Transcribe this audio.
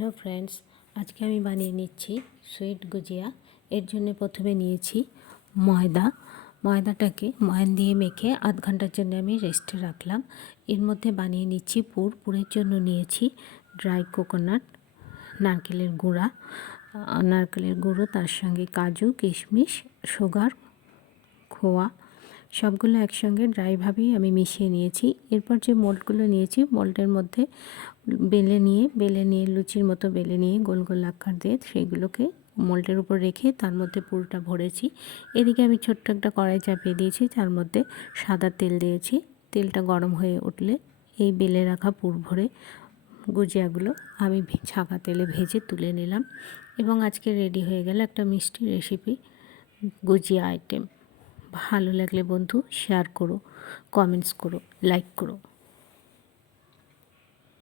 Hello friends, আজকে আমি বানিয়ে নিচ্ছি সুইট গুজিয়া। এর জন্য প্রথমে নিয়েছি ময়দাটাকে ময়ান দিয়ে মেখে আধ ঘন্টার জন্য আমি রেস্টে রাখলাম। এর মধ্যে বানিয়ে নিচ্ছি পুরের জন্য নিয়েছি ড্রাই কোকোনাট, নারকেলের গুঁড়ো, তার সঙ্গে কাজু, কিশমিশ, সুগার, খোয়া সবগুলো একসঙ্গে ড্রাইভাবেই আমি মিশিয়ে নিয়েছি। এরপর যে মোল্ডগুলো নিয়েছি, মোল্ডের মধ্যে বেলে নিয়ে লুচির মতো বেলে নিয়ে গোল গোল আকার দিয়ে সেইগুলোকে মোল্ডের উপর রেখে তার মধ্যে পুরটা ভরেছি। এদিকে আমি ছোট্ট একটা কড়াই চাপিয়ে দিয়েছি, যার মধ্যে সাদা তেল দিয়েছি। তেলটা গরম হয়ে উঠলে এই বেলে রাখা পুর ভরে গুজিয়াগুলো আমি ছাঁকা তেলে ভেজে তুলে নিলাম। এবং আজকে রেডি হয়ে গেল একটা মিষ্টি রেসিপি, গুজিয়া আইটেম। ভালো লাগলে বন্ধু শেয়ার করো, কমেন্টস করো, লাইক করো।